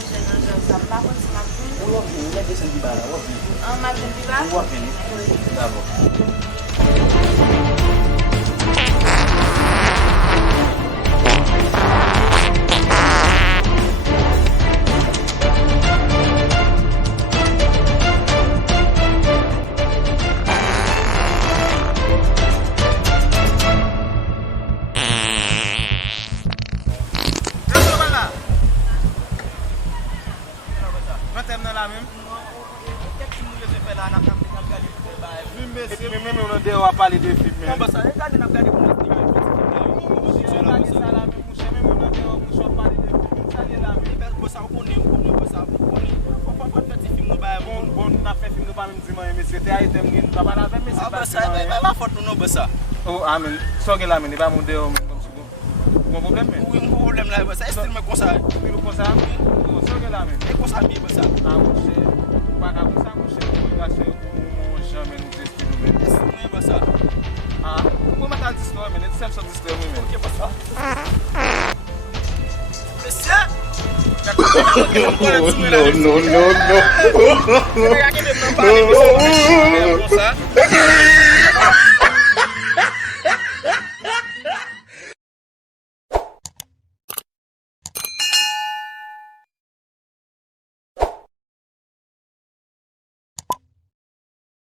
sa pa kon si Macron. Wap vini, lè desen di ba la, wap vini. Macron di ba? Wap vini. D'abo. Mwen yon de wap pale de film men. Mwen basa, e gade nap gade pou nou snive. Bosa, ou konen, bosa. Ou feti film nou baye Bon, na fe film nou pa men di man yon mesye. Te a item gen, ta bala ven mesye. bosa, e la foto nou bosa. Oh, amen. So gen la men, e ba moun de yo men kom si go. Bon problem men? Ou yon problem la bosa, estil me konsa. Mwen konsa? Oh, so gen la men. E konsa mi bosa. A mouche, baka konsa mouche, mwen gase moun jamen nou te estil nou men. Estil mwen bosa. Ah, mwen matal distor men, et sel so distor mwen men. Ok bosa. Mesye! No. Kaya kene mwen pale, mesye.